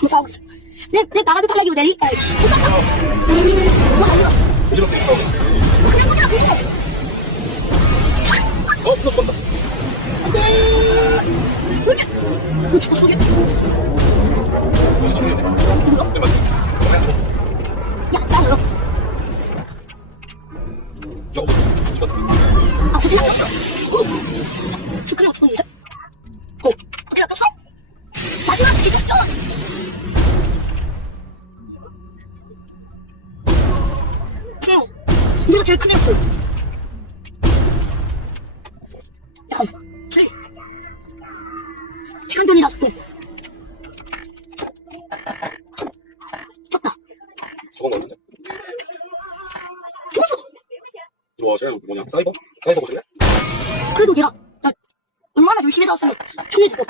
뭐 있어. 내, 내 나가도 탈락이고 내리. 뭐 아니야. 이리로 싸우고. 그냥 보자, 그래. 어, 너 죽었다. 안 돼. 뭐 저거 소리? 무슨 소리야? 누가? 내 맞지? 야, 싸워요. 저거 죽었다. 아, 어디 갔어? 어? 축하해, 어떻게 누가 제일 큰 애였어? 잠깐만, 쟤. 시간전이라서 또. 쳤다. 저건 어딘데? 죽었어! 와, 쟤 뭐냐? 사이버? 사이버 보실래? 그래도 내가, 나, 얼마나 열심히 싸웠으면 총해주고.